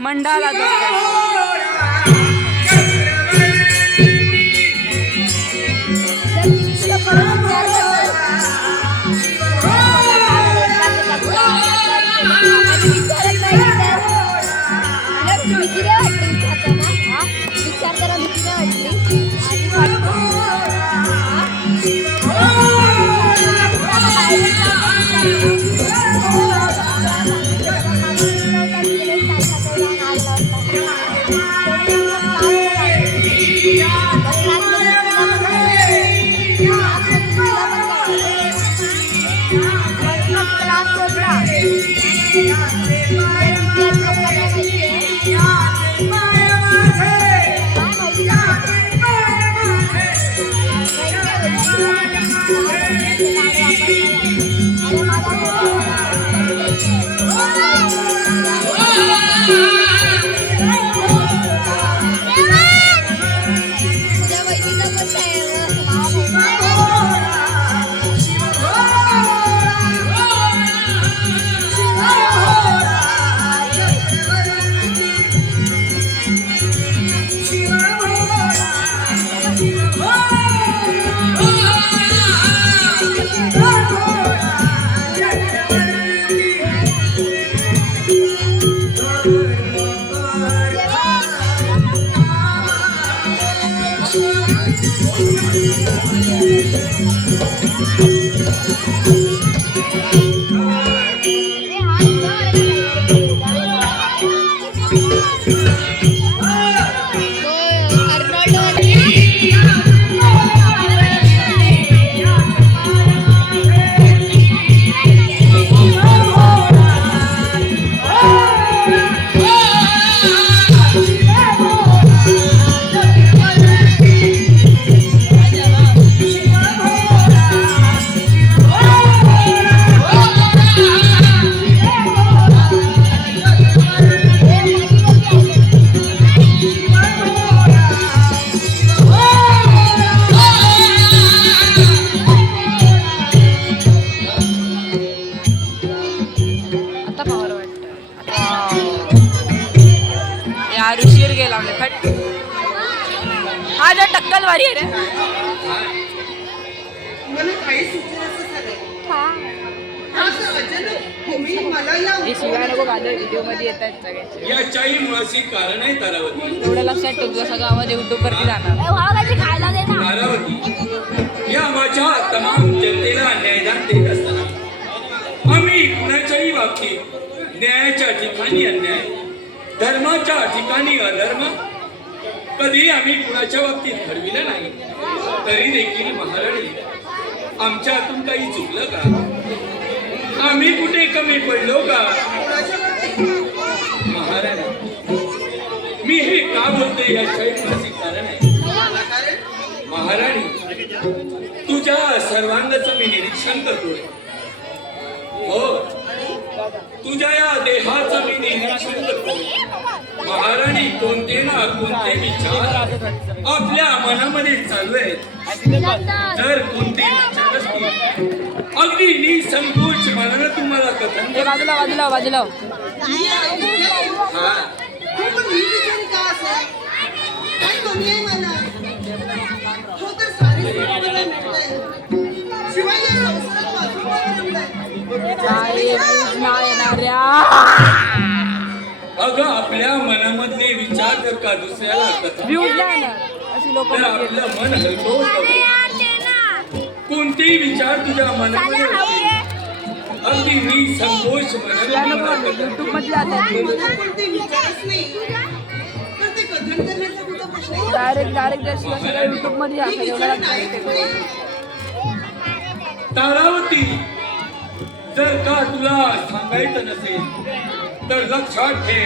मंडळाला विचार करा भीती नाही वाटली ऋषीर गेला हा जर टक्कल वारी आहे रे शिवाय नको माझ्या व्हिडिओ मध्ये येत आहेत सगळ्याचे याच्याही मुळाशी कारण आहे तारावती. एवढं लक्षात ठेव तुझं सगळं आवाज युट्यूब वरती जाणार तारावती या माझ्या तमाम जनतेला न्यायदान देत असताना आम्ही कुणाच्याही बाबतीत न्यायाच्या ठिकाणी अन्याय धर्माच्या ठिकाणी अधर्म कधी आम्ही कुणाच्या बाबतीत घडविलं नाही. तरी देखील महाराणी आमच्या हातून काही चुकलं का? आम्ही कुठे कमी पडलो का? महाराणी मी हे का बोलते याच्याही माझे कारण आहे. महाराणी तुझ्या सर्वांगाचं मी निरीक्षण करतोय. हो तुझ्या या देहाचं मी निरीक्षण करतोय. महाराणी कोणते ना कोणते विचार आपल्या मनामध्ये चालू आहेत. जर कोणते विचार असतील अगदी निसंकोच मनानं तुम्हाला कथन बाजूला अगं आपल्या मनामधले विचार जर का दुसऱ्याला तर आपलं मन हलकं होतं. कोणतेही विचार तुझ्या मनामध्ये अगदी निसंकोच युट्यूब मध्ये डायरेक्ट युट्यूब मध्ये तारावती जर का तुला सांगायचं नसेल तर लक्षात ठेव